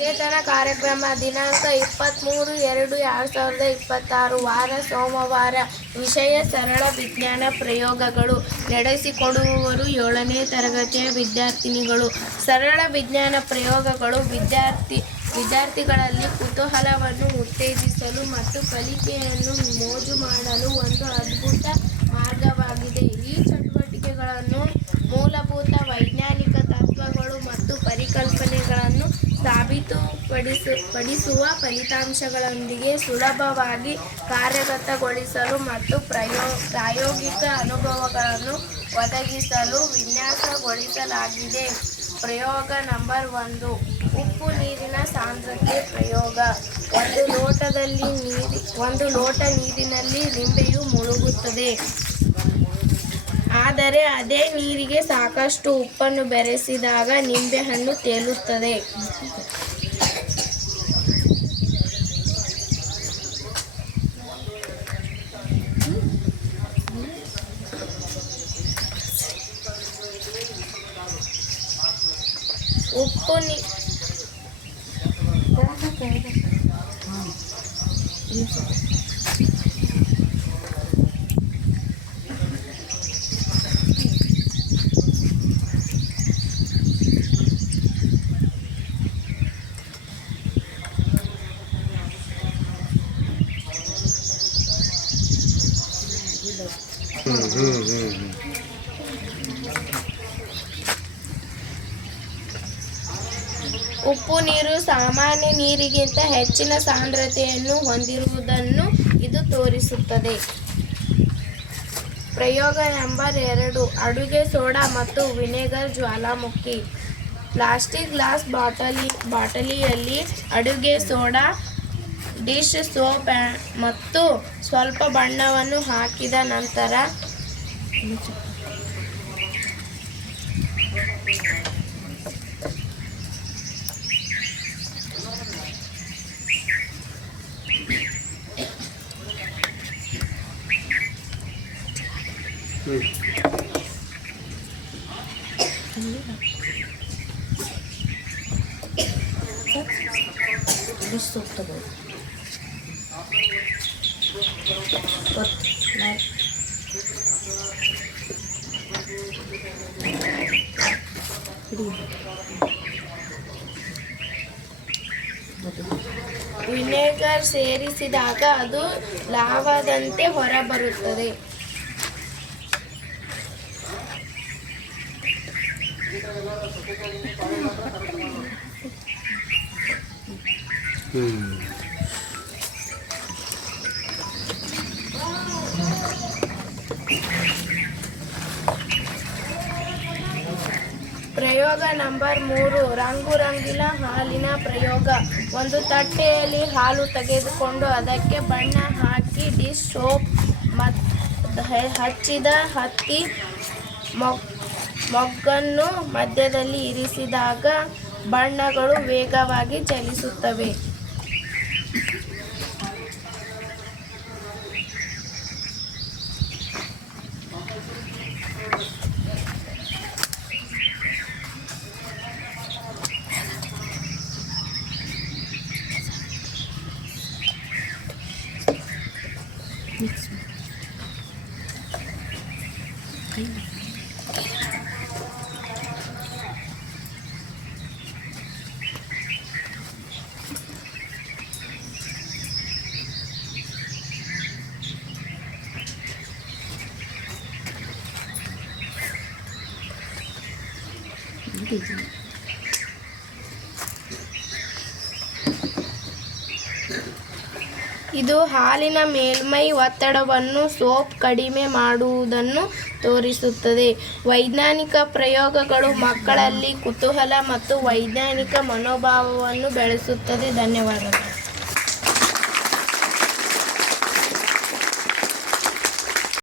ಚೇತನ ಕಾರ್ಯಕ್ರಮ ದಿನಾಂಕ 23/2/2026 ವಾರ ಸೋಮವಾರ. ವಿಷಯ ಸರಳ ವಿಜ್ಞಾನ ಪ್ರಯೋಗಗಳು. ನಡೆಸಿಕೊಡುವವರು 7ನೇ ತರಗತಿಯ ವಿದ್ಯಾರ್ಥಿನಿಗಳು. ಸರಳ ವಿಜ್ಞಾನ ಪ್ರಯೋಗಗಳು ವಿದ್ಯಾರ್ಥಿಗಳಲ್ಲಿ ಕುತೂಹಲವನ್ನು ಉತ್ತೇಜಿಸಲು ಮತ್ತು ಕಲಿಕೆಯನ್ನು ಮೋಜು ಮಾಡಲು ಒಂದು ಅದ್ಭುತ ಮಾರ್ಗವಾಗಿದೆ. ಈ ಚಟುವಟಿಕೆಗಳನ್ನು ಮೂಲಭೂತ ವೈಜ್ಞಾನಿಕ ತತ್ವಗಳು ಮತ್ತು ಪರಿಕಲ್ಪನೆಗಳನ್ನು ಸಾಬೀತುಪಡಿಸುವ ಫಲಿತಾಂಶಗಳೊಂದಿಗೆ ಸುಲಭವಾಗಿ ಕಾರ್ಯಗತಗೊಳಿಸಲು ಮತ್ತು ಪ್ರಾಯೋಗಿಕ ಅನುಭವಗಳನ್ನು ಒದಗಿಸಲು ವಿನ್ಯಾಸಗೊಳಿಸಲಾಗಿದೆ. ಪ್ರಯೋಗ ನಂಬರ್ 1, ಉಪ್ಪು ನೀರಿನ ಸಾಂದ್ರತೆ ಪ್ರಯೋಗ. ಒಂದು ಲೋಟ ನೀರಿನಲ್ಲಿ ನಿಂಬೆಯು ಮುಳುಗುತ್ತದೆ. ಆದರೆ ಅದೇ ನೀರಿಗೆ ಸಾಕಷ್ಟು ಉಪ್ಪನ್ನು ಬೆರೆಸಿದಾಗ ನಿಂಬೆಹಣ್ಣು ತೇಲುತ್ತದೆ. ಉಪ್ಪು ನೀರು ಸಾಮಾನ್ಯ ನೀರಿಗಿಂತ ಹೆಚ್ಚಿನ ಸಾಂದ್ರತೆಯನ್ನು ಹೊಂದಿರುವುದನ್ನು ಇದು ತೋರಿಸುತ್ತದೆ. ಪ್ರಯೋಗ ನಂಬರ್ 2, ಅಡುಗೆ ಸೋಡಾ ಮತ್ತು ವಿನೆಗರ್ ಜ್ವಾಲಾಮುಖಿ. ಪ್ಲಾಸ್ಟಿಕ್ ಗ್ಲಾಸ್ ಬಾಟಲಿಯಲ್ಲಿ ಅಡುಗೆ ಸೋಡಾ, ಡಿಶ್ ಸೋಪ್ ಮತ್ತು ಸ್ವಲ್ಪ ಬಣ್ಣವನ್ನು ಹಾಕಿದ ನಂತರ ವಿನೆಗರ್ ಸೇರಿಸಿದಾಗ ಅದು ಲಾವಾದಂತೆ ಹೊರಬರುತ್ತದೆ. ಪ್ರಯೋಗ ನಂಬರ್ 3, ರಂಗುರಂಗಿನ ಹಾಲಿನ ಪ್ರಯೋಗ. ಒಂದು ತಟ್ಟೆಯಲ್ಲಿ ಹಾಲು ತೆಗೆದುಕೊಂಡು ಅದಕ್ಕೆ ಬಣ್ಣ ಹಾಕಿ ಡಿಶ್ ಸೋಪ್ ಹಚ್ಚಿದ ಹತ್ತಿ ಮೊಗ್ಗನ್ನು ಮಧ್ಯದಲ್ಲಿ ಇರಿಸಿದಾಗ ಬಣ್ಣಗಳು ವೇಗವಾಗಿ ಚಲಿಸುತ್ತವೆ. ಇದು ಹಾಲಿನ ಮೇಲ್ಮೈ ಒತ್ತಡವನ್ನು ಸೋಪ್ ಕಡಿಮೆ ಮಾಡುವುದನ್ನು ತೋರಿಸುತ್ತದೆ. ವೈಜ್ಞಾನಿಕ ಪ್ರಯೋಗಗಳು ಮಕ್ಕಳಲ್ಲಿ ಕುತೂಹಲ ಮತ್ತು ವೈಜ್ಞಾನಿಕ ಮನೋಭಾವವನ್ನು ಬೆಳೆಸುತ್ತದೆ. ಧನ್ಯವಾದಗಳು.